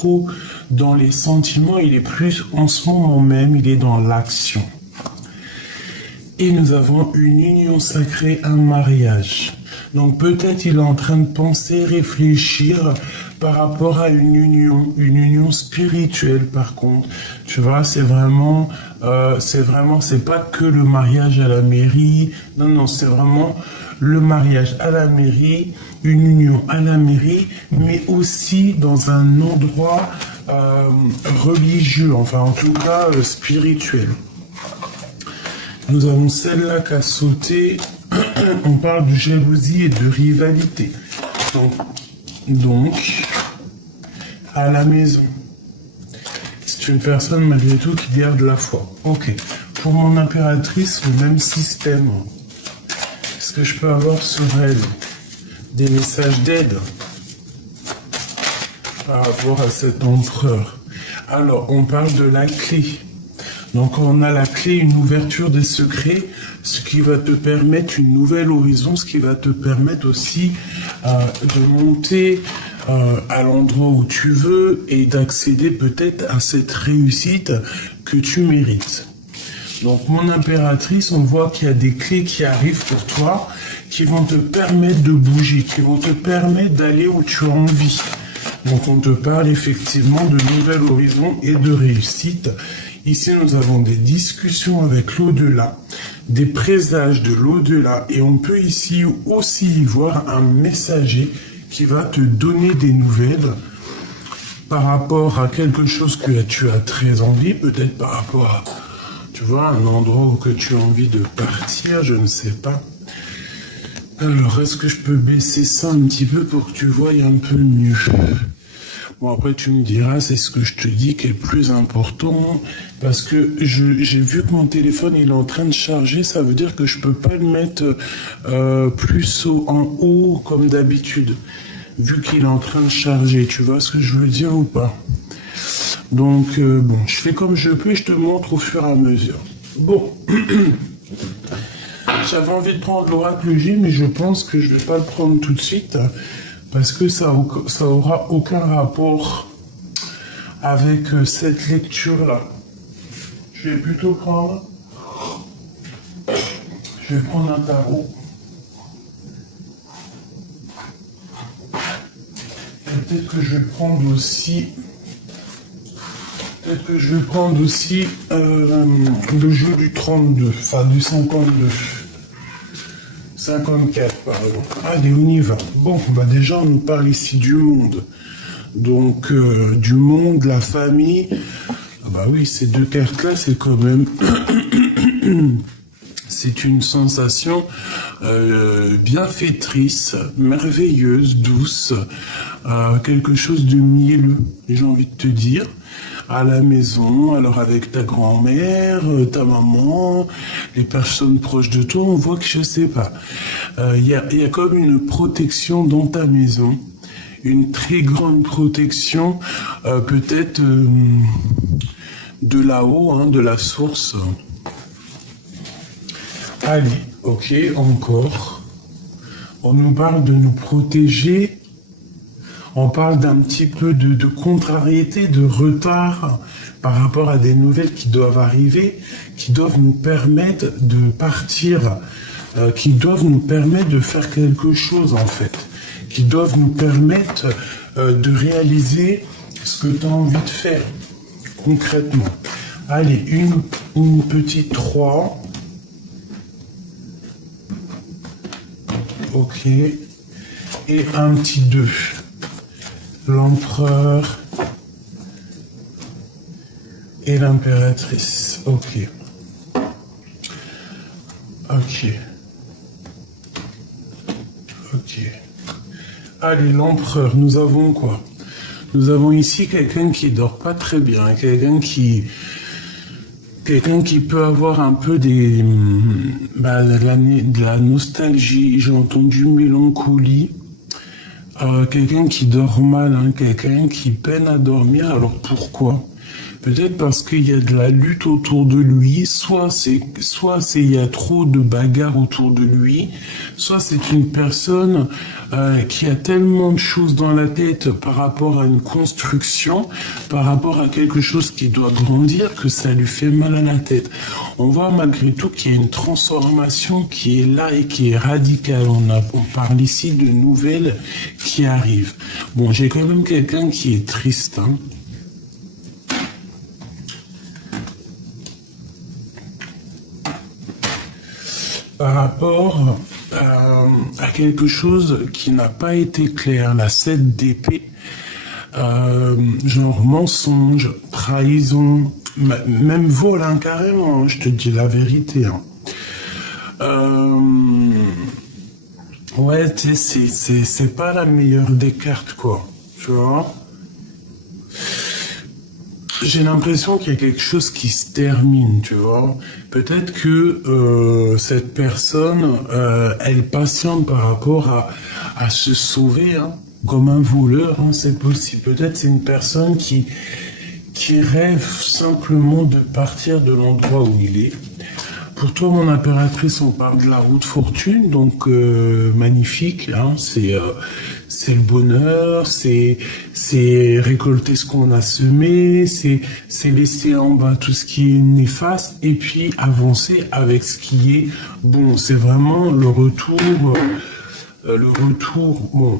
trop dans les sentiments, il est plus en ce moment même, il est dans l'action. Et nous avons une union sacrée, un mariage. Donc peut-être il est en train de penser, réfléchir par rapport à une union spirituelle par contre. Tu vois, c'est pas que le mariage à la mairie. Non, c'est vraiment le mariage à la mairie, une union à la mairie, mais aussi dans un endroit religieux, enfin en tout cas spirituel. Nous avons celle-là qui a sauté. On parle de jalousie et de rivalité. Donc, à la maison, c'est une personne malgré tout qui garde la foi. Ok. Pour mon impératrice, le même système. Est-ce que je peux avoir sur elle des messages d'aide par rapport à cet empereur? Alors, on parle de la clé. Donc on a la clé, une ouverture des secrets, ce qui va te permettre une nouvelle horizon, ce qui va te permettre aussi de monter à l'endroit où tu veux et d'accéder peut-être à cette réussite que tu mérites. Donc mon impératrice, on voit qu'il y a des clés qui arrivent pour toi, qui vont te permettre de bouger, qui vont te permettre d'aller où tu as envie. Donc on te parle effectivement de nouvel horizon et de réussite. Ici, nous avons des discussions avec l'au-delà, des présages de l'au-delà, et on peut ici aussi y voir un messager qui va te donner des nouvelles par rapport à quelque chose que tu as très envie, peut-être par rapport à, tu vois, un endroit où que tu as envie de partir, je ne sais pas. Alors, est-ce que je peux baisser ça un petit peu pour que tu voies un peu mieux? Bon, après, tu me diras, c'est ce que je te dis qui est le plus important, parce que j'ai vu que mon téléphone, il est en train de charger, ça veut dire que je peux pas le mettre plus en haut comme d'habitude, vu qu'il est en train de charger. Tu vois ce que je veux dire ou pas? Donc, bon, je fais comme je peux et je te montre au fur et à mesure. Bon, j'avais envie de prendre l'oracle J, mais je pense que je vais pas le prendre tout de suite, parce que ça aura aucun rapport avec cette lecture-là. Je vais plutôt prendre... Je vais prendre un tarot. Et peut-être que je vais prendre aussi... le jeu du 32, enfin du 52. 54, pardon. Allez, on y va. Bon, bah déjà, on nous parle ici du monde. Donc, du monde, la famille. Ah bah oui, ces deux cartes-là, c'est quand même... c'est une sensation bienfaitrice, merveilleuse, douce, quelque chose de mielleux, j'ai envie de te dire. À la maison, alors avec ta grand-mère, ta maman, les personnes proches de toi, on voit que je sais pas. Il y a comme une protection dans ta maison, une très grande protection, peut-être de là-haut, hein, de la source. Allez, ok, encore. On nous parle de nous protéger. On parle d'un petit peu de contrariété, de retard par rapport à des nouvelles qui doivent arriver, qui doivent nous permettre de partir, qui doivent nous permettre de faire quelque chose en fait, qui doivent nous permettre de réaliser ce que tu as envie de faire concrètement. Allez, une petite 3. Ok. Et un petit 2. L'empereur et l'impératrice. Ok. Ok. Ok. Allez, l'empereur, nous avons quoi? Nous avons ici quelqu'un qui dort pas très bien, quelqu'un qui peut avoir un peu de la nostalgie, j'ai entendu mélancolie. Quelqu'un qui dort mal, hein, quelqu'un qui peine à dormir. Alors pourquoi? Peut-être parce qu'il y a de la lutte autour de lui, soit il y a trop de bagarres autour de lui, soit c'est une personne qui a tellement de choses dans la tête par rapport à une construction, par rapport à quelque chose qui doit grandir, que ça lui fait mal à la tête. On voit malgré tout qu'il y a une transformation qui est là et qui est radicale. On parle ici de nouvelles qui arrivent. Bon, j'ai quand même quelqu'un qui est triste, hein. Par rapport à quelque chose qui n'a pas été clair, la 7 d'épée, genre mensonge, trahison, même vol, hein, carrément, hein, je te dis la vérité. Hein. Ouais, tu sais, c'est pas la meilleure des cartes, quoi, tu vois. J'ai l'impression qu'il y a quelque chose qui se termine, tu vois. Peut-être que cette personne, elle patiente par rapport à se sauver, hein, comme un voleur, hein, c'est possible. Peut-être c'est une personne qui rêve simplement de partir de l'endroit où il est. Pour toi, mon impératrice, on parle de la route fortune, donc magnifique, hein, c'est le bonheur, c'est récolter ce qu'on a semé, c'est laisser en bas tout ce qui est néfaste et puis avancer avec ce qui est bon. C'est vraiment le retour. Bon,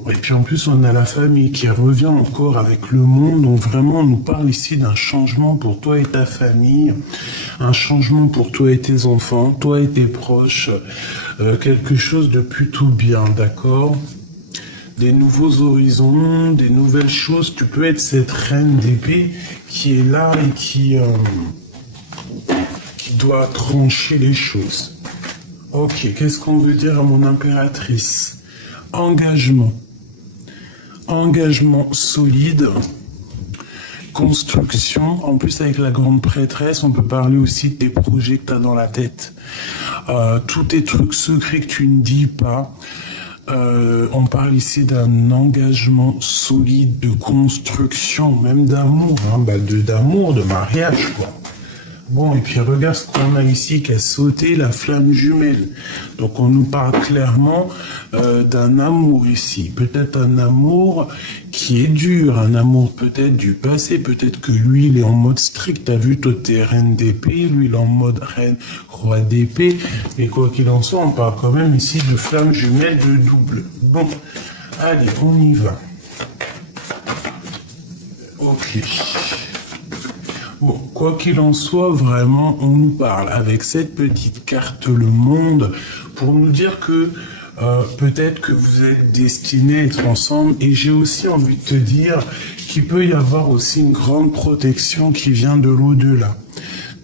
et puis en plus on a la famille qui revient encore avec le monde, donc vraiment on nous parle ici d'un changement pour toi et ta famille, un changement pour toi et tes enfants, toi et tes proches, quelque chose de plutôt bien, d'accord? Des nouveaux horizons, des nouvelles choses, tu peux être cette reine d'épée qui est là et qui doit trancher les choses. Ok, qu'est-ce qu'on veut dire à mon impératrice? Engagement solide, construction. En plus, avec la grande prêtresse, on peut parler aussi des projets que tu as dans la tête. Tous tes trucs secrets que tu ne dis pas. On parle ici d'un engagement solide, de construction, même d'amour, hein, d'amour, de mariage, quoi. Bon, et puis regarde ce qu'on a ici qui a sauté, la flamme jumelle. Donc on nous parle clairement d'un amour ici. Peut-être un amour qui est dur, un amour peut-être du passé, peut-être que lui il est en mode strict. T'as vu, toi t'es reine d'épée, lui il est en mode reine roi d'épée. Mais quoi qu'il en soit, on parle quand même ici de flamme jumelle de double. Bon, allez, on y va. Ok. Bon, quoi qu'il en soit, vraiment, on nous parle avec cette petite carte le monde pour nous dire que peut-être que vous êtes destinés à être ensemble. Et j'ai aussi envie de te dire qu'il peut y avoir aussi une grande protection qui vient de l'au-delà.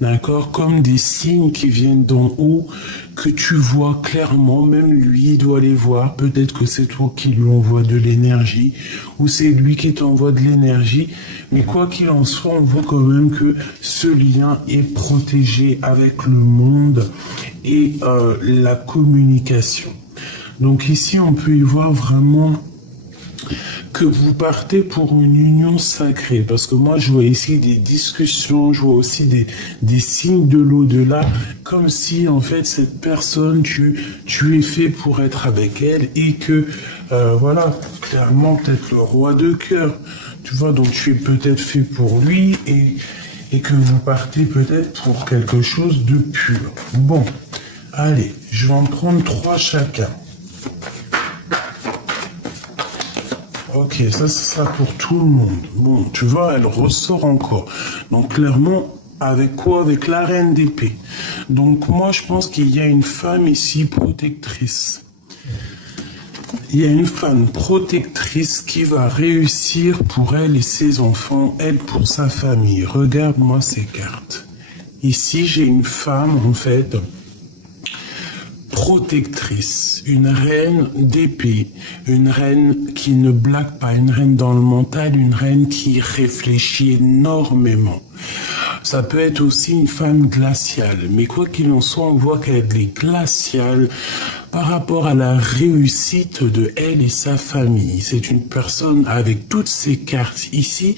D'accord? Comme des signes qui viennent d'en haut, que tu vois clairement, même lui il doit les voir. Peut-être que c'est toi qui lui envoie de l'énergie, ou c'est lui qui t'envoie de l'énergie. Mais quoi qu'il en soit, on voit quand même que ce lien est protégé avec le monde et la communication. Donc ici, on peut y voir vraiment que vous partez pour une union sacrée. Parce que moi, je vois ici des discussions, je vois aussi des signes de l'au-delà, comme si, en fait, cette personne, tu es fait pour être avec elle et que, voilà, clairement, peut-être le roi de cœur. Tu vois, donc tu es peut-être fait pour lui et que vous partez peut-être pour quelque chose de pur. Bon, allez, je vais en prendre 3 chacun. Ok, ça sera pour tout le monde. Bon, tu vois, elle ressort encore. Donc clairement, avec quoi? Avec la reine d'épée. Donc moi, je pense qu'il y a une femme ici protectrice. Il y a une femme protectrice qui va réussir pour elle et ses enfants, elle pour sa famille. Regarde-moi ces cartes. Ici, j'ai une femme, en fait, protectrice, une reine d'épée, une reine qui ne blague pas, une reine dans le mental, une reine qui réfléchit énormément. Ça peut être aussi une femme glaciale, mais quoi qu'il en soit, on voit qu'elle est glaciale par rapport à la réussite de elle et sa famille. C'est une personne avec toutes ces cartes ici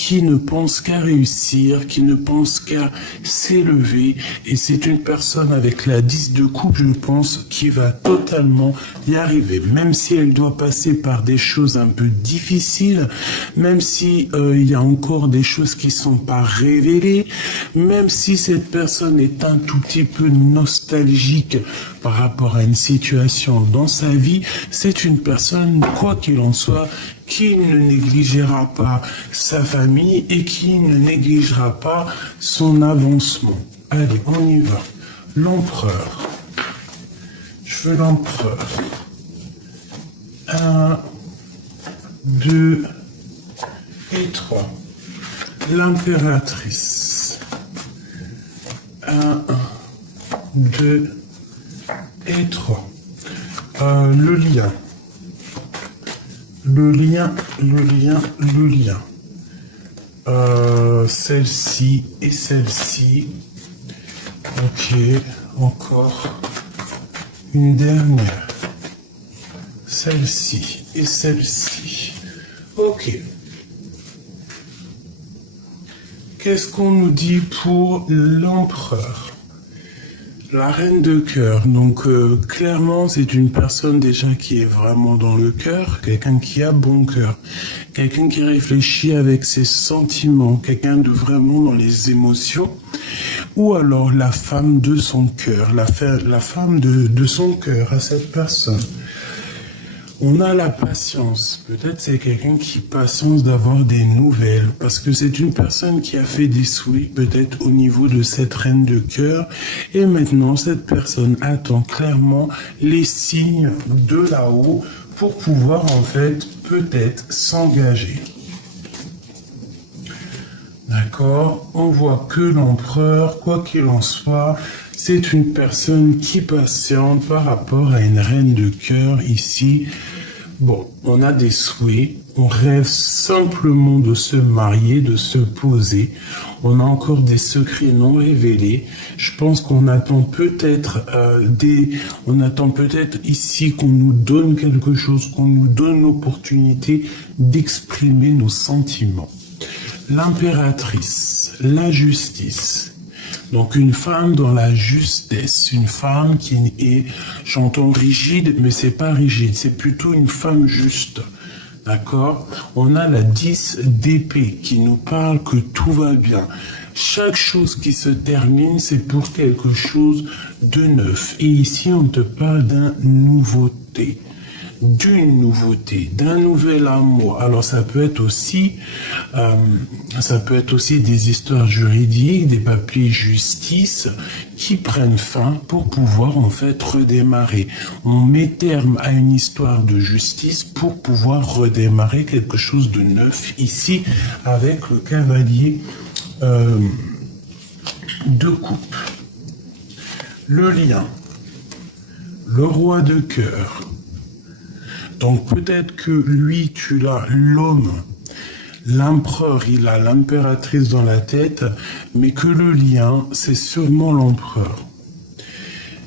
qui ne pense qu'à réussir, qui ne pense qu'à s'élever. Et c'est une personne avec la 10 de coupe, je pense, qui va totalement y arriver. Même si elle doit passer par des choses un peu difficiles, même si il y a encore des choses qui sont pas révélées, même si cette personne est un tout petit peu nostalgique par rapport à une situation dans sa vie, c'est une personne, quoi qu'il en soit, qui ne négligera pas sa famille et qui ne négligera pas son avancement. Allez, on y va. L'empereur. Je veux l'empereur. 1, 2 et 3. L'impératrice. 1, 2 et 3. Le lien. Le lien. Celle-ci et celle-ci. Ok, encore une dernière. Celle-ci et celle-ci. Ok. Qu'est-ce qu'on nous dit pour l'empereur? La reine de cœur, donc clairement c'est une personne déjà qui est vraiment dans le cœur, quelqu'un qui a bon cœur, quelqu'un qui réfléchit avec ses sentiments, quelqu'un de vraiment dans les émotions, ou alors la femme de son cœur, la femme de son cœur à cette personne. On a la patience. Peut-être c'est quelqu'un qui patience d'avoir des nouvelles, parce que c'est une personne qui a fait des souhaits peut-être au niveau de cette reine de cœur, et maintenant cette personne attend clairement les signes de là-haut pour pouvoir en fait peut-être s'engager. D'accord? On voit que l'empereur, quoi qu'il en soit, c'est une personne qui patiente par rapport à une reine de cœur ici. Bon, on a des souhaits, on rêve simplement de se marier, de se poser. On a encore des secrets non révélés. Je pense qu'on attend peut-être ici qu'on nous donne quelque chose, qu'on nous donne l'opportunité d'exprimer nos sentiments. L'impératrice, la justice. Donc une femme dans la justesse, une femme qui est, j'entends rigide, mais c'est pas rigide, c'est plutôt une femme juste. D'accord? On a la 10 d'épée qui nous parle que tout va bien. Chaque chose qui se termine, c'est pour quelque chose de neuf. Et ici, on te parle d'une nouveauté, d'un nouvel amour. Alors ça peut être aussi des histoires juridiques, des papiers justice qui prennent fin pour pouvoir en fait redémarrer. On met terme à une histoire de justice pour pouvoir redémarrer quelque chose de neuf ici avec le cavalier de coupe. Le lien, le roi de cœur. Donc peut-être que lui, tu l'as, l'homme, l'empereur, il a l'impératrice dans la tête, mais que le lien, c'est seulement l'empereur.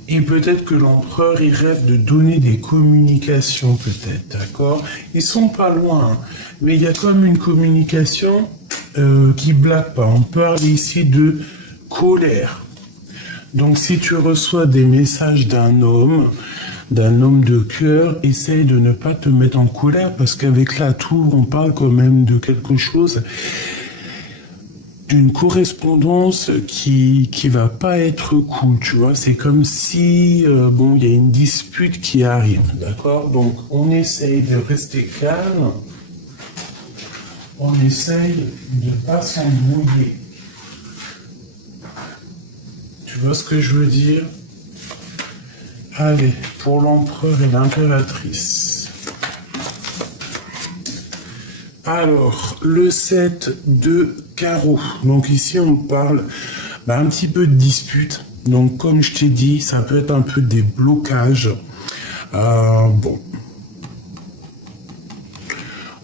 Et peut-être que l'empereur, il rêve de donner des communications, peut-être, d'accord? Ils sont pas loin, mais il y a comme une communication qui blague pas. On parle ici de colère. Donc si tu reçois des messages d'un homme de cœur, essaye de ne pas te mettre en colère, parce qu'avec la tour, on parle quand même de quelque chose, d'une correspondance qui va pas être cool, tu vois. C'est comme si, il y a une dispute qui arrive, d'accord? Donc, on essaye de rester calme, on essaye de pas s'embrouiller. Tu vois ce que je veux dire? Allez, pour l'empereur et l'impératrice. Alors, le 7 de carreau. Donc ici, on parle un petit peu de dispute. Donc, comme je t'ai dit, ça peut être un peu des blocages.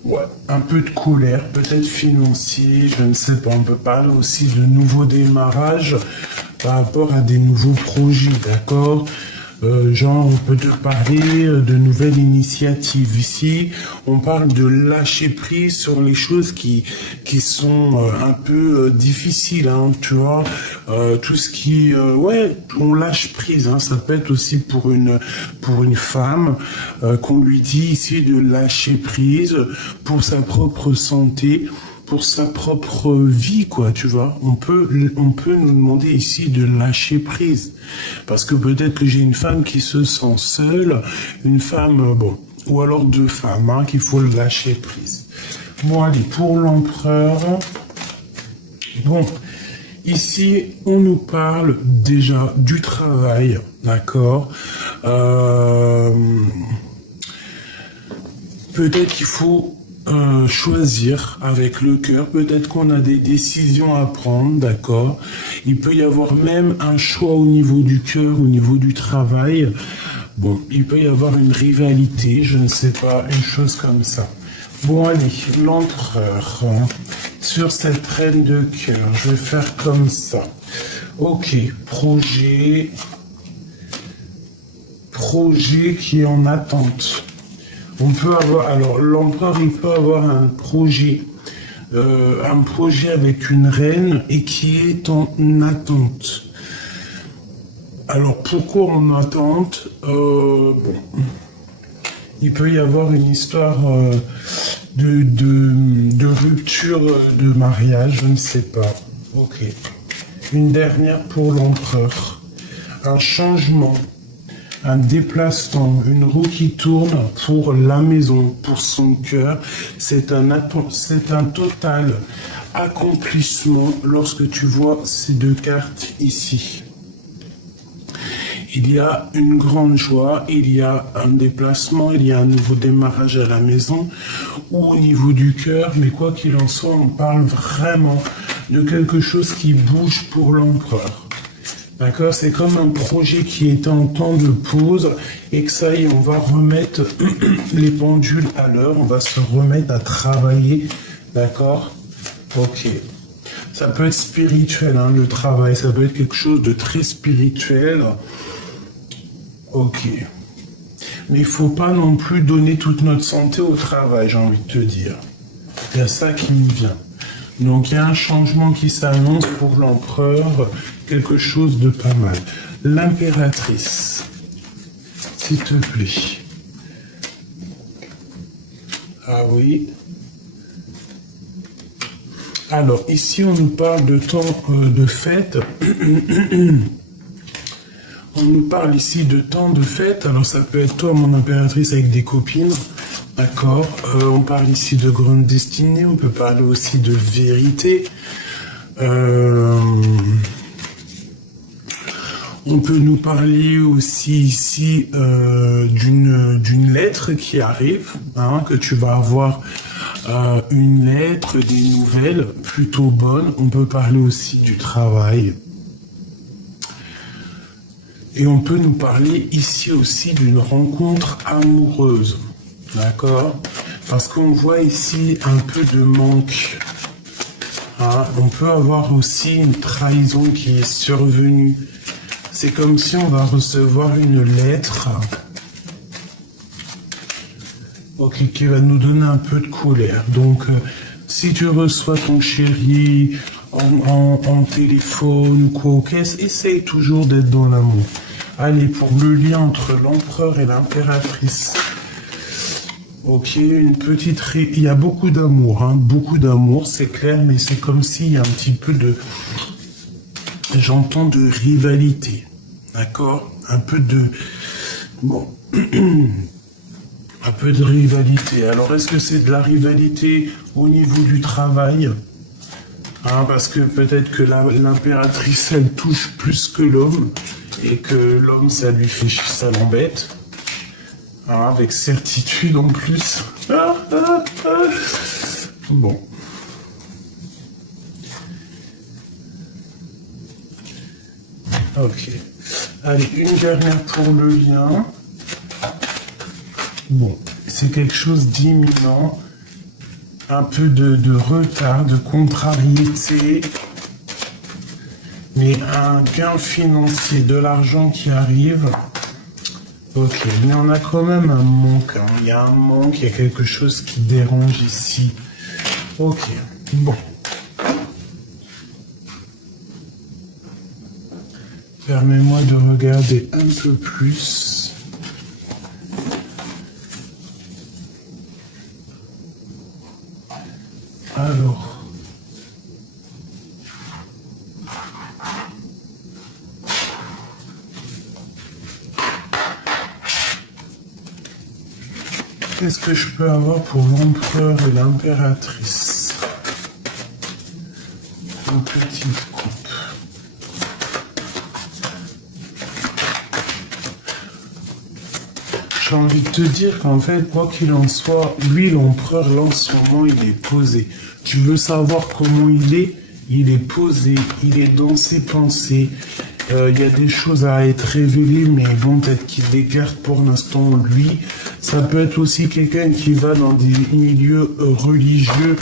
Ouais, un peu de colère, peut-être financier, je ne sais pas. On peut parler aussi de nouveaux démarrages par rapport à des nouveaux projets, d'accord? Genre, on peut te parler de nouvelles initiatives. Ici, on parle de lâcher prise sur les choses qui sont un peu difficiles, hein, tu vois. Tout ce qui, ouais, on lâche prise. Hein, ça peut être aussi pour une femme qu'on lui dit ici de lâcher prise pour sa propre santé, pour sa propre vie, quoi, tu vois. On peut nous demander ici de lâcher prise. Parce que peut-être que j'ai une femme qui se sent seule, une femme, bon, ou alors deux femmes, hein, qu'il faut lâcher prise. Bon, allez, pour l'empereur, bon, ici, on nous parle déjà du travail, d'accord. Peut-être qu'il faut choisir avec le cœur, peut-être qu'on a des décisions à prendre, d'accord. Il peut y avoir même un choix au niveau du cœur, au niveau du travail. Bon, il peut y avoir une rivalité, je ne sais pas, une chose comme ça. Bon, allez, l'empereur, hein, sur cette reine de cœur, je vais faire comme ça. Ok, projet qui est en attente. On peut avoir, alors l'empereur, il peut avoir un projet avec une reine et qui est en attente. Alors pourquoi en attente? Bon, il peut y avoir une histoire de rupture de mariage, je ne sais pas. Ok. Une dernière pour l'empereur. Un changement. Un déplacement, une roue qui tourne pour la maison, pour son cœur. C'est un total accomplissement lorsque tu vois ces deux cartes ici. Il y a une grande joie, il y a un déplacement, il y a un nouveau démarrage à la maison ou au niveau du cœur, mais quoi qu'il en soit, on parle vraiment de quelque chose qui bouge pour l'empereur. D'accord, c'est comme un projet qui est en temps de pause et que ça y est, on va remettre les pendules à l'heure, on va se remettre à travailler, d'accord? Ok. Ça peut être spirituel, hein, le travail, ça peut être quelque chose de très spirituel. Ok. Mais il faut pas non plus donner toute notre santé au travail, j'ai envie de te dire. Il y a ça qui me vient. Donc il y a un changement qui s'annonce pour l'empereur, quelque chose de pas mal. L'impératrice, s'il te plaît. Ah oui. Alors ici on nous parle de temps de fête. On nous parle ici de temps de fête. Alors ça peut être toi, mon impératrice, avec des copines. D'accord. On parle ici de grande destinée. On peut parler aussi de vérité. On peut nous parler aussi ici d'une lettre qui arrive, hein, que tu vas avoir une lettre, des nouvelles plutôt bonnes. On peut parler aussi du travail. Et on peut nous parler ici aussi d'une rencontre amoureuse. D'accord? Parce qu'on voit ici un peu de manque. Hein? On peut avoir aussi une trahison qui est survenue. C'est comme si on va recevoir une lettre, ok, qui va nous donner un peu de colère. Donc, si tu reçois ton chéri en téléphone ou quoi, ok, essaye toujours d'être dans l'amour. Allez, pour le lien entre l'empereur et l'impératrice. Ok, il y a beaucoup d'amour, hein, beaucoup d'amour, c'est clair, mais c'est comme s'il y a un petit peu de... J'entends de rivalité, d'accord? Un peu de... Bon... un peu de rivalité. Alors, est-ce que c'est de la rivalité au niveau du travail? Hein, parce que peut-être que l'impératrice, elle touche plus que l'homme, et que l'homme, ça lui fait chier, ça l'embête. Hein, avec certitude en plus. Bon. Ok. Allez, une dernière pour le lien. Bon, c'est quelque chose d'imminent. Un peu de retard, de contrariété. Mais un gain financier, de l'argent qui arrive. Ok, mais on a quand même un manque. Hein. Il y a un manque, il y a quelque chose qui dérange ici. Ok, bon. Permets-moi de regarder un peu plus. Alors. Qu'est-ce que je peux avoir pour l'empereur et l'impératrice? Une petite coupe. J'ai envie de te dire qu'en fait, quoi qu'il en soit, lui, l'empereur, là, en ce moment, il est posé. Tu veux savoir comment il est posé, il est dans ses pensées. Il y a des choses à être révélées, mais bon, peut-être qu'il les garde pour l'instant, lui. Ça peut être aussi quelqu'un qui va dans des milieux religieux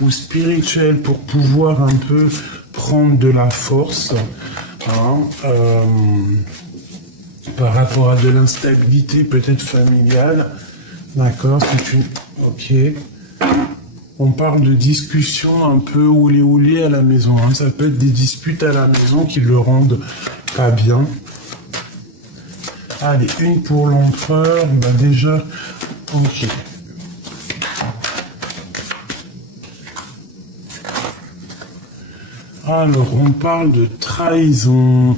ou spirituels pour pouvoir un peu prendre de la force. Hein, par rapport à de l'instabilité peut-être familiale. D'accord, c'est une... Ok. On parle de discussions un peu oulé à la maison. Hein. Ça peut être des disputes à la maison qui le rendent pas bien. Allez, une pour l'empereur. Bah déjà, ok. Alors, on parle de trahison.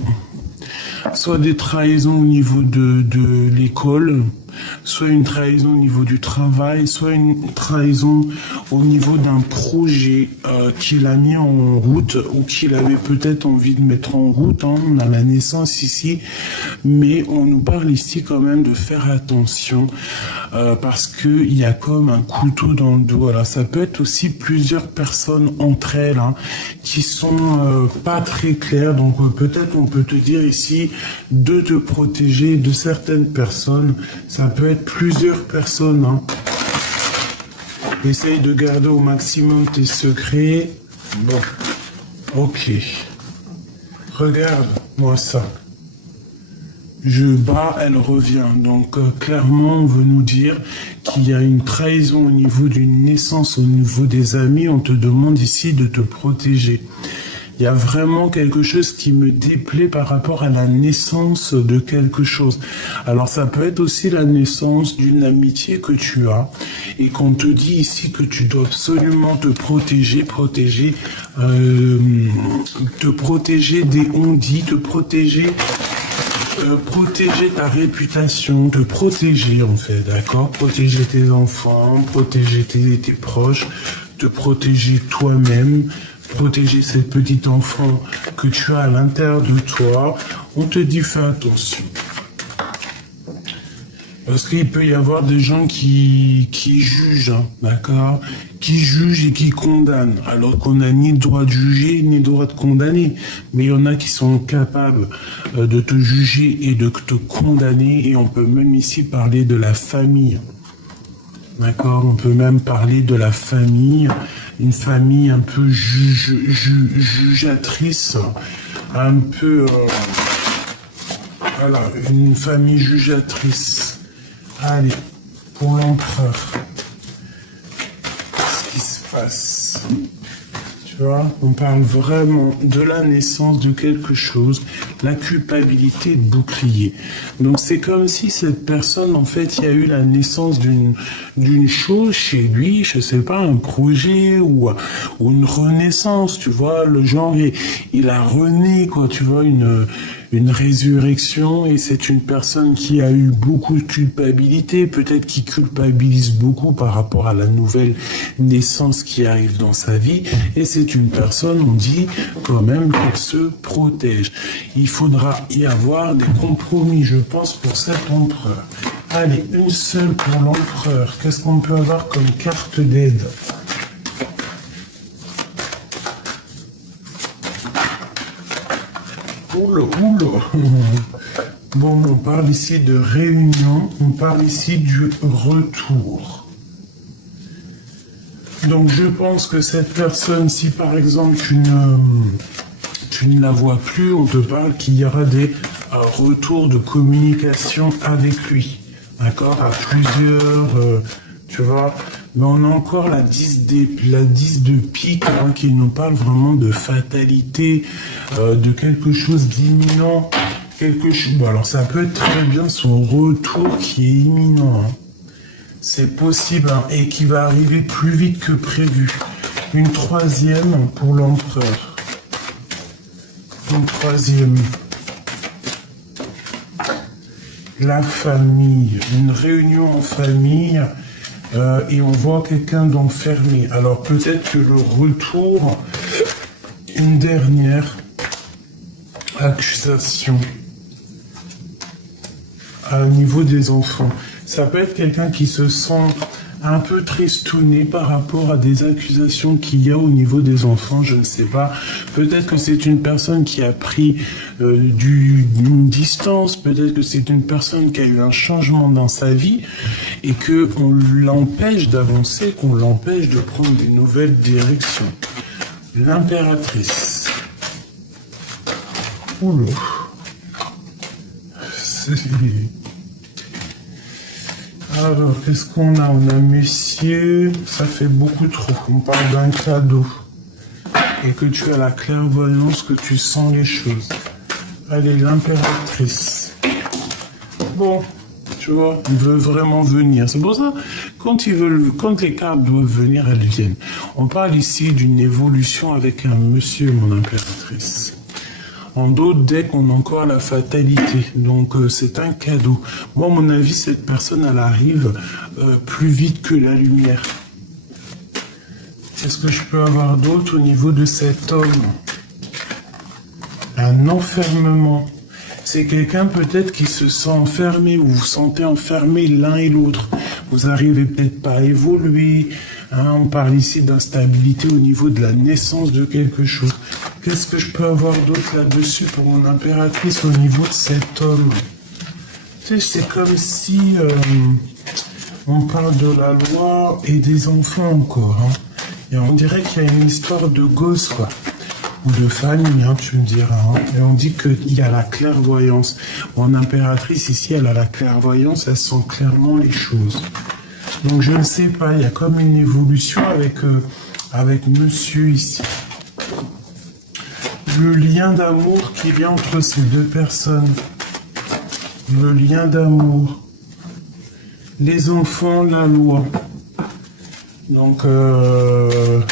Soit des trahisons au niveau de l'école, soit une trahison au niveau du travail, soit une trahison au niveau d'un projet qu'il a mis en route ou qu'il avait peut-être envie de mettre en route. Hein. On a la naissance ici, mais on nous parle ici quand même de faire attention parce qu'il y a comme un couteau dans le dos. Voilà, ça peut être aussi plusieurs personnes entre elles hein, qui sont pas très claires. Donc peut-être on peut te dire ici de te protéger de certaines personnes. Ça peut être plusieurs personnes. Hein. Essaye de garder au maximum tes secrets. Bon, ok. Regarde-moi ça. Je bats, elle revient. Donc clairement, on veut nous dire qu'il y a une trahison au niveau d'une naissance, au niveau des amis. On te demande ici de te protéger. Il y a vraiment quelque chose qui me déplaît par rapport à la naissance de quelque chose. Alors ça peut être aussi la naissance d'une amitié que tu as et qu'on te dit ici que tu dois absolument te protéger, te protéger des on-dit, te protéger... protéger ta réputation, te protéger en fait, d'accord? Protéger tes enfants, protéger tes proches, te protéger toi-même, protéger ces petits enfants que tu as à l'intérieur de toi. On te dit fais attention. Parce qu'il peut y avoir des gens qui jugent, hein, d'accord? Qui jugent et qui condamnent, alors qu'on n'a ni le droit de juger, ni le droit de condamner. Mais il y en a qui sont capables de te juger et de te condamner, et on peut même ici parler de la famille. D'accord? On peut même parler de la famille, une famille un peu jugeatrice, un peu... voilà, une famille jugeatrice. Allez, pour l'empereur, qu'est-ce qui se passe? Tu vois, on parle vraiment de la naissance de quelque chose, la culpabilité de bouclier. Donc c'est comme si cette personne, en fait, il y a eu la naissance d'une chose chez lui, je sais pas, un projet ou une renaissance, tu vois, le genre, il a rené, quoi, tu vois, une résurrection, et c'est une personne qui a eu beaucoup de culpabilité, peut-être qui culpabilise beaucoup par rapport à la nouvelle naissance qui arrive dans sa vie, et c'est une personne, on dit quand même qu'elle se protège. Il faudra y avoir des compromis, je pense, pour cet empereur. Allez, une seule pour l'empereur. Qu'est-ce qu'on peut avoir comme carte d'aide ? Oula. Bon, on parle ici de réunion, on parle ici du retour. Donc je pense que cette personne, si par exemple tu ne la vois plus, on te parle qu'il y aura des retour de communication avec lui. D'accord? À plusieurs, tu vois. Mais on a encore la 10 de pique hein, qui nous parle vraiment de fatalité, de quelque chose d'imminent. Bon, alors ça peut être très bien son retour qui est imminent. Hein. C'est possible hein, et qui va arriver plus vite que prévu. Une troisième pour l'empereur. Une troisième. La famille. Une réunion en famille. Et on voit quelqu'un d'enfermé. Alors peut-être que le retour, une dernière accusation au niveau des enfants. Ça peut être quelqu'un qui se sent un peu tristouné par rapport à des accusations qu'il y a au niveau des enfants, je ne sais pas. Peut-être que c'est une personne qui a pris une distance, peut-être que c'est une personne qui a eu un changement dans sa vie et qu'on l'empêche d'avancer, qu'on l'empêche de prendre une nouvelle direction. L'impératrice. Oula. Alors, qu'est-ce qu'on a? On a monsieur, ça fait beaucoup trop. On parle d'un cadeau. Et que tu as la clairvoyance, que tu sens les choses. Allez, l'impératrice. Bon, tu vois, il veut vraiment venir. C'est pour ça, quand les cartes doivent venir, elles viennent. On parle ici d'une évolution avec un monsieur, mon impératrice. En d'autres decks, on a encore la fatalité. Donc, c'est un cadeau. Moi, à mon avis, cette personne, elle arrive plus vite que la lumière. Qu'est-ce que je peux avoir d'autre au niveau de cet homme? Un enfermement. C'est quelqu'un peut-être qui se sent enfermé, ou vous vous sentez enfermé l'un et l'autre. Vous n'arrivez peut-être pas à évoluer. Hein, on parle ici d'instabilité au niveau de la naissance de quelque chose. Qu'est-ce que je peux avoir d'autre là-dessus pour mon impératrice au niveau de cet homme? Tu sais, c'est comme si on parle de la loi et des enfants encore. Hein. Et on dirait qu'il y a une histoire de gosse, quoi. Ou de famille, hein, tu me diras. Hein. Et on dit qu'il y a la clairvoyance. Mon impératrice, ici, elle a la clairvoyance, elle sent clairement les choses. Donc, je ne sais pas, il y a comme une évolution avec monsieur ici. Le lien d'amour qui vient entre ces deux personnes. Le lien d'amour. Les enfants, la loi. Donc, le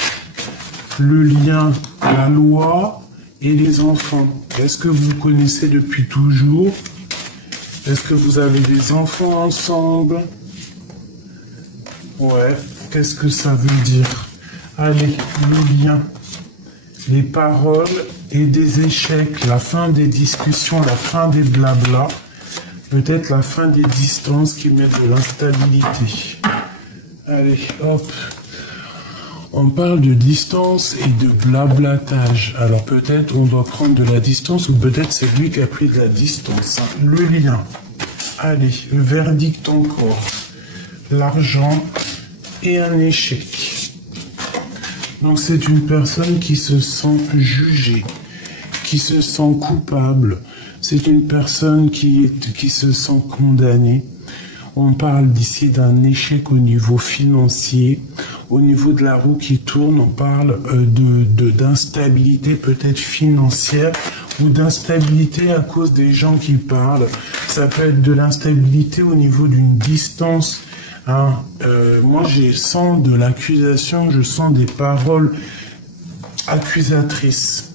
lien, la loi et les enfants. Est-ce que vous connaissez depuis toujours? Est-ce que vous avez des enfants ensemble? Ouais, qu'est-ce que ça veut dire? Allez, le lien. Les paroles et des échecs, la fin des discussions, la fin des blabla, peut-être la fin des distances qui mettent de l'instabilité. Allez, hop. On parle de distance et de blablatage. Alors peut-être on doit prendre de la distance ou peut-être c'est lui qui a pris de la distance. Hein. Le lien. Allez, le verdict encore. L'argent et un échec. Donc c'est une personne qui se sent jugée, qui se sent coupable. C'est une personne qui se sent condamnée. On parle d'ici d'un échec au niveau financier. Au niveau de la roue qui tourne, on parle d'instabilité peut-être financière ou d'instabilité à cause des gens qui parlent. Ça peut être de l'instabilité au niveau d'une distance. Hein. Moi, je sens de l'accusation, je sens des paroles accusatrices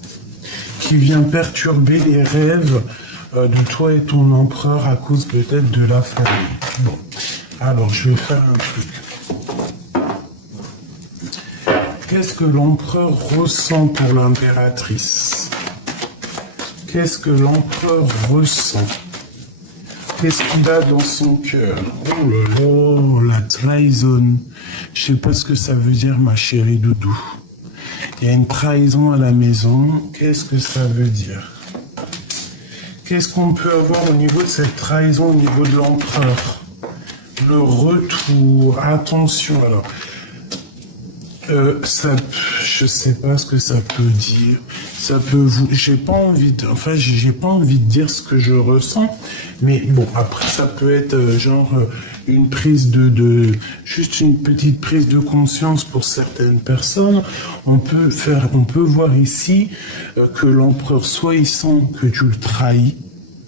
qui viennent perturber les rêves de toi et ton empereur à cause peut-être de la famille. Bon, alors je vais faire un truc. Qu'est-ce que l'empereur ressent pour l'impératrice? Qu'est-ce que l'empereur ressent? Qu'est-ce qu'il a dans son cœur? Oh là là, la trahison. Je sais pas ce que ça veut dire, ma chérie doudou. Il y a une trahison à la maison. Qu'est-ce que ça veut dire? Qu'est-ce qu'on peut avoir au niveau de cette trahison, au niveau de l'empereur? Le retour. Attention, alors. Ça, je sais pas ce que ça peut dire. Ça peut vous, j'ai pas envie de, enfin, j'ai pas envie de dire ce que je ressens, mais bon, après, ça peut être une prise juste une petite prise de conscience pour certaines personnes. On peut voir ici que l'empereur, soit il sent que tu le trahis,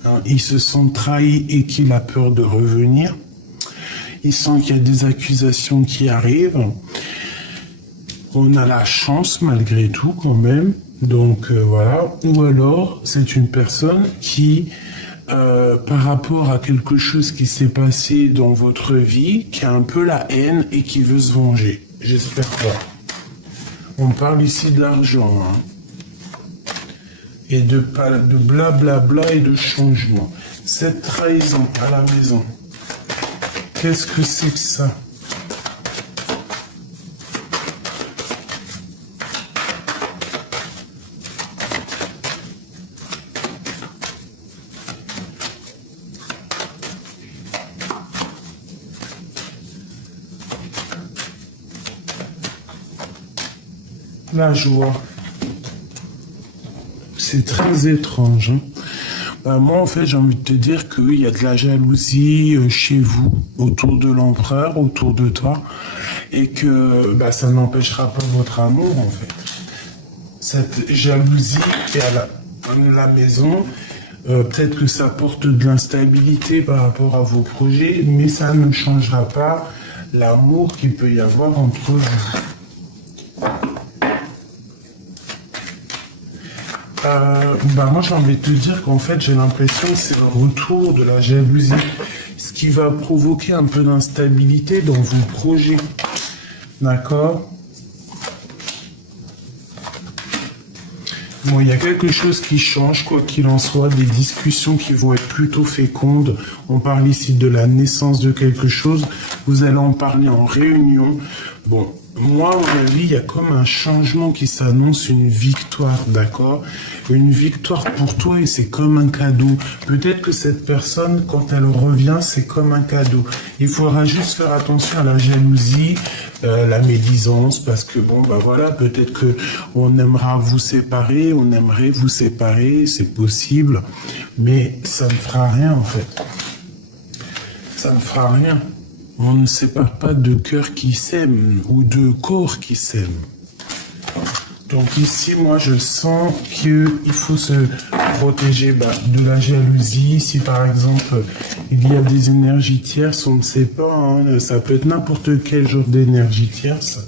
hein, il se sent trahi et qu'il a peur de revenir. Il sent qu'il y a des accusations qui arrivent. On a la chance malgré tout quand même, donc voilà. Ou alors c'est une personne qui, par rapport à quelque chose qui s'est passé dans votre vie, qui a un peu la haine et qui veut se venger. J'espère pas. On parle ici de l'argent, hein. Et de blablabla et de changement. Cette trahison à la maison, qu'est-ce que c'est que ça ? La joie. C'est très étrange. Hein. Bah, moi, en fait, j'ai envie de te dire qu'il y a de la jalousie chez vous, autour de l'empereur, autour de toi, et que bah, ça n'empêchera pas votre amour, en fait. Cette jalousie qui est à la maison, peut-être que ça porte de l'instabilité par rapport à vos projets, mais ça ne changera pas l'amour qu'il peut y avoir entre vous. Moi j'ai envie de te dire qu'en fait j'ai l'impression que c'est le retour de la jalousie, ce qui va provoquer un peu d'instabilité dans vos projets, d'accord? Bon, il y a quelque chose qui change, quoi qu'il en soit, des discussions qui vont être plutôt fécondes. On parle ici de la naissance de quelque chose, vous allez en parler en réunion. Bon, moi, à mon avis, il y a comme un changement qui s'annonce, une victoire, d'accord? Une victoire pour toi et c'est comme un cadeau. Peut-être que cette personne, quand elle revient, c'est comme un cadeau. Il faudra juste faire attention à la jalousie, la médisance, parce que bon, bah voilà, peut-être que on aimerait vous séparer, c'est possible, mais ça ne fera rien en fait. Ça ne fera rien. On ne sépare pas de cœur qui s'aiment ou de corps qui s'aiment. Donc ici, moi, je sens qu'il faut se protéger de la jalousie. Si par exemple, il y a des énergies tierces, on ne sait pas, hein, ça peut être n'importe quel genre d'énergie tierce,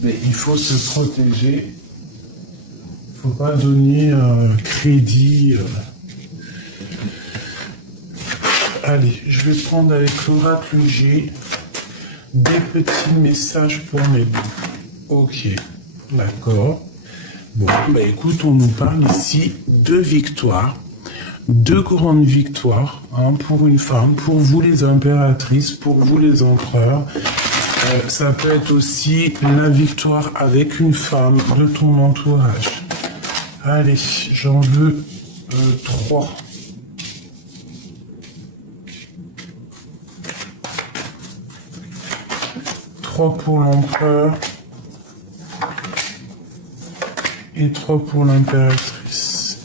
mais il faut se protéger. Il ne faut pas donner crédit. Allez, je vais prendre avec l'oracle G des petits messages pour mes bons. Ok, d'accord. Bon, bah écoute, on nous parle ici de victoires, de grandes victoires, hein, pour une femme, pour vous les impératrices, pour vous les empereurs. Ça peut être aussi la victoire avec une femme de ton entourage. Allez, j'en veux 3. Pour l'empereur et 3 pour l'impératrice.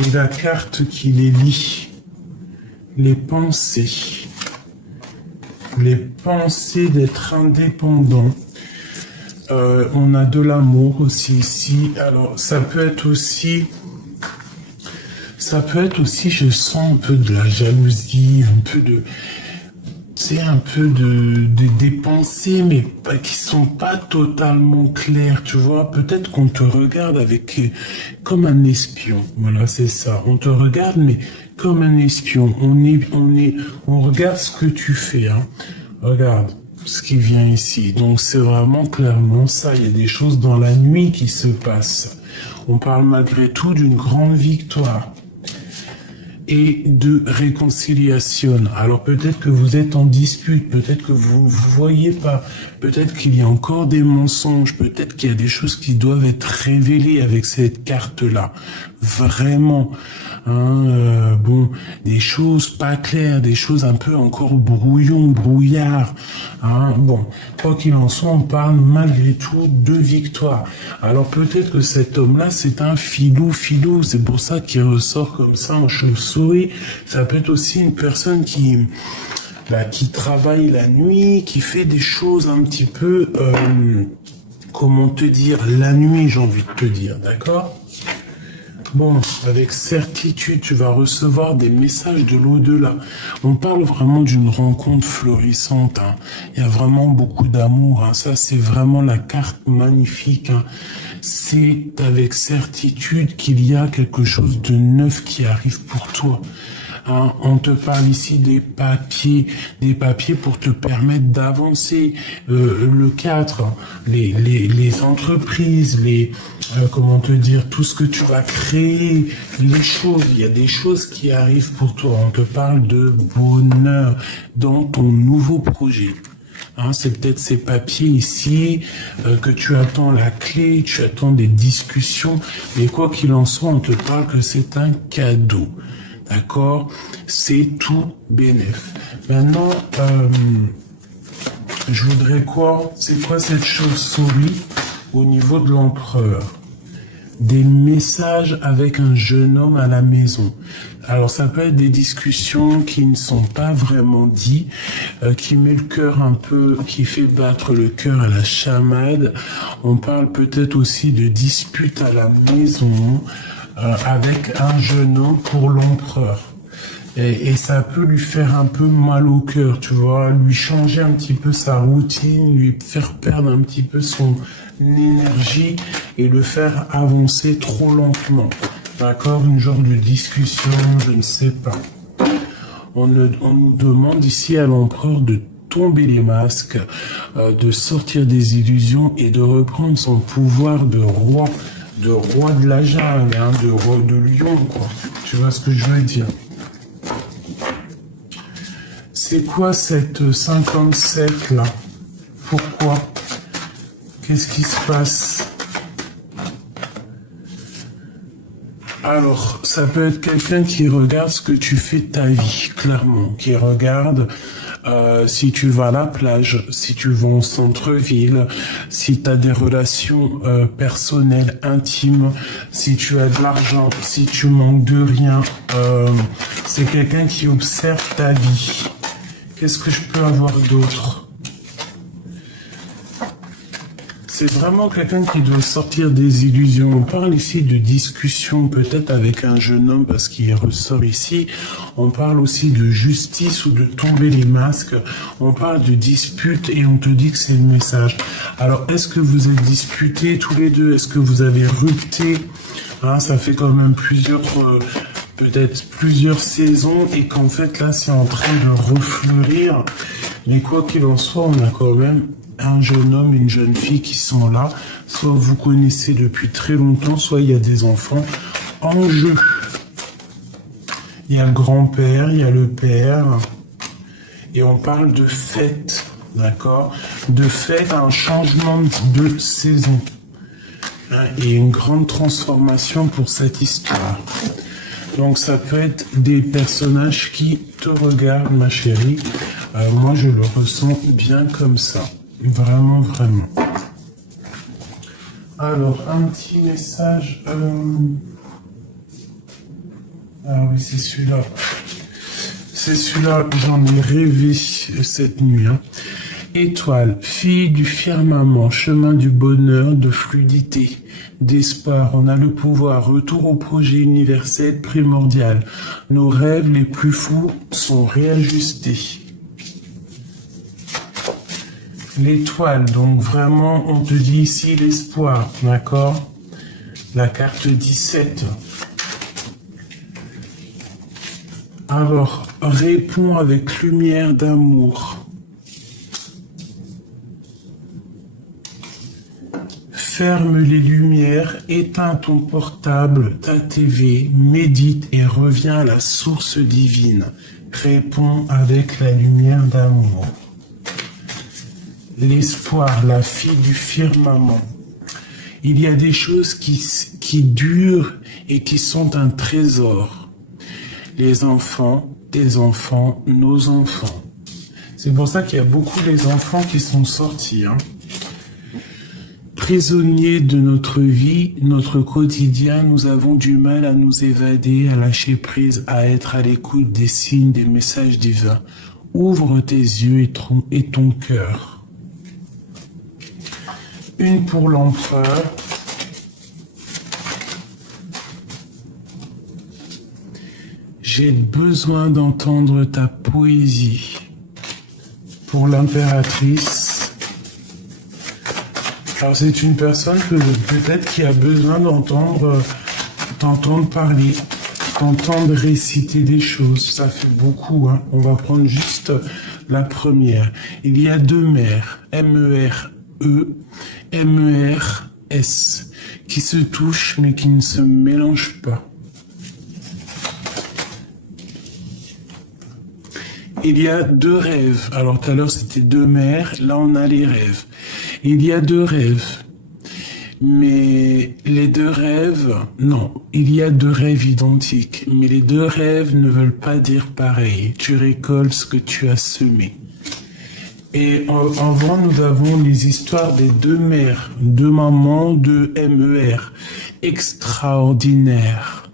Et la carte qui les lie, les pensées d'être indépendant. On a de l'amour aussi ici. Alors ça peut être aussi, je sens un peu de la jalousie, un peu de des pensées, mais qui sont pas totalement claires, tu vois. Peut-être qu'on te regarde comme un espion. Voilà, c'est ça. On te regarde, mais comme un espion. On regarde ce que tu fais, hein. Regarde ce qui vient ici. Donc, c'est vraiment clairement ça. Il y a des choses dans la nuit qui se passent. On parle malgré tout d'une grande victoire et de réconciliation. Alors peut-être que vous êtes en dispute, peut-être que vous ne voyez pas, peut-être qu'il y a encore des mensonges, peut-être qu'il y a des choses qui doivent être révélées avec cette carte-là. vraiment. Hein, bon, des choses pas claires, des choses un peu encore brouillard. Hein, bon, quoi qu'il en soit, on parle malgré tout de victoire. Alors peut-être que cet homme-là, c'est un filou, c'est pour ça qu'il ressort comme ça en chauve-souris. Ça peut être aussi une personne qui travaille la nuit, qui fait des choses un petit peu, comment te dire, la nuit, j'ai envie de te dire, d'accord? Bon, avec certitude, tu vas recevoir des messages de l'au-delà. On parle vraiment d'une rencontre florissante. Hein. Il y a vraiment beaucoup d'amour. Hein. Ça, c'est vraiment la carte magnifique. Hein. C'est avec certitude qu'il y a quelque chose de neuf qui arrive pour toi. Hein, on te parle ici des papiers pour te permettre d'avancer. Le 4, les entreprises, comment te dire, tout ce que tu vas créer, les choses, il y a des choses qui arrivent pour toi. On te parle de bonheur dans ton nouveau projet. Hein, c'est peut-être ces papiers ici que tu attends la clé, tu attends des discussions, mais quoi qu'il en soit, on te parle que c'est un cadeau. D'accord? C'est tout bénef. Maintenant, je voudrais quoi? C'est quoi cette chauve-souris au niveau de l'empereur? Des messages avec un jeune homme à la maison. Alors ça peut être des discussions qui ne sont pas vraiment dites, qui met le cœur un peu, qui fait battre le cœur à la chamade. On parle peut-être aussi de disputes à la maison, avec un jeune homme pour l'empereur. Et ça peut lui faire un peu mal au cœur, tu vois, lui changer un petit peu sa routine, lui faire perdre un petit peu son énergie et le faire avancer trop lentement. D'accord? Une genre de discussion, je ne sais pas. On nous demande ici à l'empereur de tomber les masques, de sortir des illusions et de reprendre son pouvoir de roi de la jungle, hein, de roi de lion, quoi. Tu vois ce que je veux dire? C'est quoi cette 57 là? Pourquoi? Qu'est-ce qui se passe? Alors, ça peut être quelqu'un qui regarde ce que tu fais de ta vie, clairement, qui regarde si tu vas à la plage, si tu vas au centre-ville, si tu as des relations personnelles, intimes, si tu as de l'argent, si tu manques de rien. C'est quelqu'un qui observe ta vie. Qu'est-ce que je peux avoir d'autre? C'est vraiment quelqu'un qui doit sortir des illusions. On parle ici de discussion peut-être avec un jeune homme parce qu'il ressort ici. On parle aussi de justice ou de tomber les masques. On parle de dispute et on te dit que c'est le message. Alors, est-ce que vous êtes disputés tous les deux? Est-ce que vous avez rupté? Hein, ça fait quand même peut-être plusieurs saisons et qu'en fait là c'est en train de refleurir. Mais quoi qu'il en soit, on a quand même un jeune homme et une jeune fille qui sont là. Soit vous connaissez depuis très longtemps, soit il y a des enfants en jeu. Il y a le grand-père, il y a le père. Et on parle de fête, d'accord? De fête, un changement de saison. Et une grande transformation pour cette histoire. Donc ça peut être des personnages qui te regardent, ma chérie. Moi, je le ressens bien comme ça. Vraiment, vraiment. Alors, un petit message. Ah oui, c'est celui-là. C'est celui-là que j'en ai rêvé cette nuit. Hein. Étoile, fille du firmament, chemin du bonheur, de fluidité, d'espoir. On a le pouvoir, retour au projet universel primordial. Nos rêves les plus fous sont réajustés. L'étoile, donc vraiment, on te dit ici l'espoir, d'accord? La carte 17. Alors, réponds avec lumière d'amour. Ferme les lumières, éteins ton portable, ta TV, médite et reviens à la source divine. Réponds avec la lumière d'amour. L'espoir, la fille du firmament. Il y a des choses qui durent et qui sont un trésor. Les enfants, tes enfants, nos enfants. C'est pour ça qu'il y a beaucoup les enfants qui sont sortis. Prisonniers de notre vie, notre quotidien, nous avons du mal à nous évader, à lâcher prise, à être à l'écoute des signes, des messages divins. Ouvre tes yeux et ton cœur. Une pour l'empereur. J'ai besoin d'entendre ta poésie. Pour l'impératrice. Alors c'est une personne peut-être qui a besoin d'entendre parler, d'entendre réciter des choses. Ça fait beaucoup. On va prendre juste la première. Il y a deux mères, M-E-R-E, M-E-R-S, qui se touchent mais qui ne se mélangent pas. Il y a deux rêves. Alors tout à l'heure c'était deux mères, là on a les rêves. Il y a deux rêves. Mais les deux rêves, non, il y a deux rêves identiques. Mais les deux rêves ne veulent pas dire pareil. Tu récoltes ce que tu as semé. Et avant, nous avons les histoires des deux mères, deux mamans, deux MER. Extraordinaire.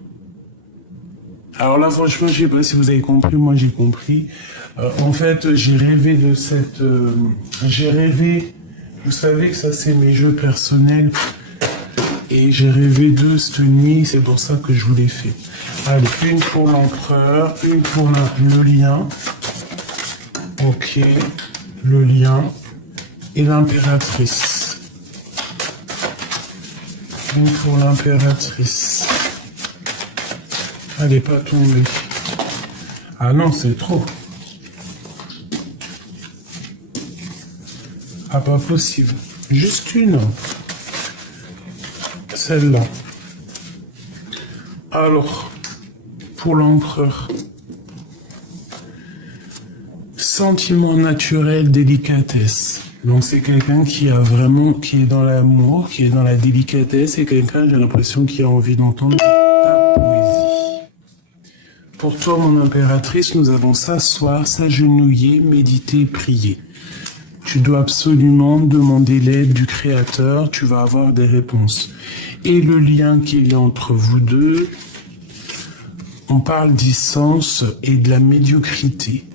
Alors là, franchement, je sais pas si vous avez compris, moi j'ai compris. En fait, j'ai rêvé de cette... vous savez que ça c'est mes jeux personnels. Et j'ai rêvé de cette nuit, c'est pour ça que je vous l'ai fait. Allez, une pour l'empereur, une pour le lien. Ok, le lien. Et l'impératrice. Une pour l'impératrice. Elle n'est pas tombée. Ah non, c'est trop. Ah, pas possible. Juste une. Celle-là. Alors, pour l'empereur. Sentiment naturel, délicatesse. Donc c'est quelqu'un qui est dans l'amour, qui est dans la délicatesse, et quelqu'un, j'ai l'impression, qui a envie d'entendre ta poésie. Pour toi, mon impératrice, nous avons s'asseoir, s'agenouiller, méditer, prier. Tu dois absolument demander l'aide du Créateur, tu vas avoir des réponses. Et le lien qu'il y a entre vous deux, on parle d'essence et de la médiocrité.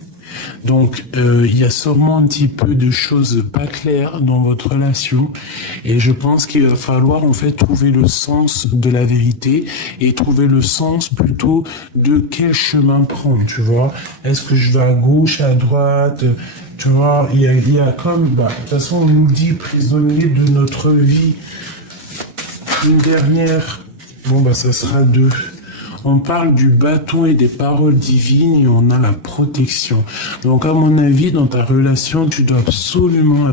Donc, il y a sûrement un petit peu de choses pas claires dans votre relation, et je pense qu'il va falloir en fait trouver le sens de la vérité et trouver le sens plutôt de quel chemin prendre, tu vois. Est-ce que je vais à gauche, à droite, tu vois, il y a comme, de toute façon on nous dit prisonnier de notre vie. Une dernière, ça sera deux. On parle du bâton et des paroles divines et on a la protection. Donc à mon avis, dans ta relation, tu dois absolument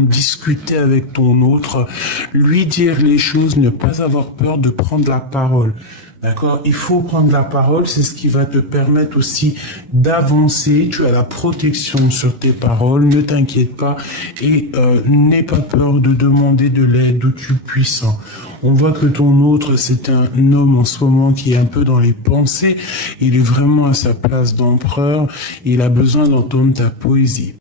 discuter avec ton autre, lui dire les choses, ne pas avoir peur de prendre la parole. D'accord? Il faut prendre la parole, c'est ce qui va te permettre aussi d'avancer. Tu as la protection sur tes paroles, ne t'inquiète pas et n'aie pas peur de demander de l'aide d'où tu es puissant. On voit que ton autre, c'est un homme en ce moment qui est un peu dans les pensées. Il est vraiment à sa place d'empereur. Il a besoin d'entendre ta poésie.